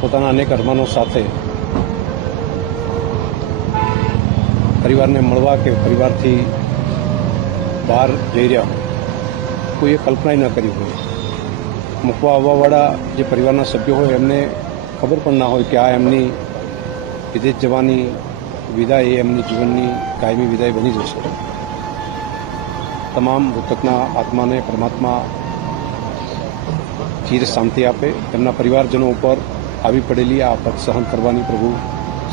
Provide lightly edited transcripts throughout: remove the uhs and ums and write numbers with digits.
પોતાના અનેક અરમાનો સાથે પરિવારને મળવા કે પરિવારથી બહાર જઈ રહ્યા હોય, કોઈએ કલ્પના ન કરી હોય. મૂકવા આવવાવાળા જે પરિવારના સભ્યો હોય એમને ખબર પણ ના હોય કે આ એમની વિદેશ જવાની વિદાય એ એમની જીવનની કાયમી વિદાય બની જશે. તમામ મૃતકના આત્માને પરમાત્મા ચીર શાંતિ આપે, તેમના પરિવારજનો ઉપર આવી પડેલી આ આફત સહન કરવાની પ્રભુ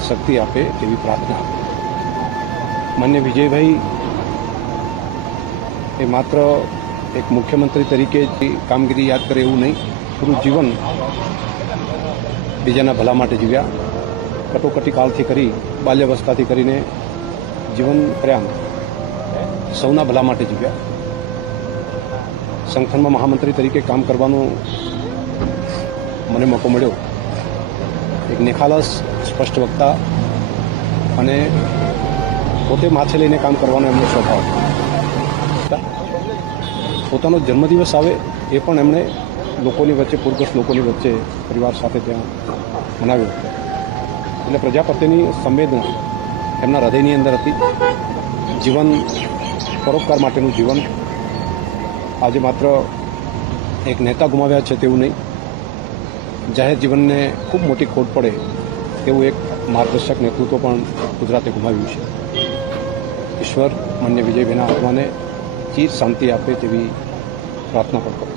શક્તિ આપે તેવી પ્રાર્થના આપે. માન્ય વિજયભાઈ એ માત્ર એક મુખ્યમંત્રી તરીકે જ કામગીરી યાદ કરે એવું નહીં, પૂરું જીવન બીજાના ભલા માટે જીવ્યા. કટોકટી કાળથી કરી બાલ્યાવસ્થાથી કરીને જીવન પર્યંત સૌના ભલા માટે જીવ્યા. સંગઠનમાં મહામંત્રી તરીકે કામ કરવાનો મને મોકો મળ્યો. એક નિખાલસ, સ્પષ્ટ વક્તા અને પોતે માથે લઈને કામ કરવાનો એમનો સ્વભાવ. પોતાનો જન્મદિવસ આવે એ પણ એમણે લોકોની વચ્ચે, પૂરગ્રસ્ત લોકોની વચ્ચે પરિવાર સાથે ત્યાં મનાવ્યો. એટલે પ્રજા પ્રત્યેની સંવેદના એમના હૃદયની અંદર હતી. જીવન પરોપકાર માટેનું જીવન. આજે માત્ર એક નેતા ગુમાવ્યા છે તેવું નહીં, જાહેર જીવનને ખૂબ મોટી ખોટ પડે તેવું એક માર્ગદર્શક નેતૃત્વ પણ ગુજરાતે ગુમાવ્યું છે. ઈશ્વર માન્ય વિજયભાઈના આત્માને ચીર શાંતિ આપે તેવી પ્રાર્થના પણ કરું.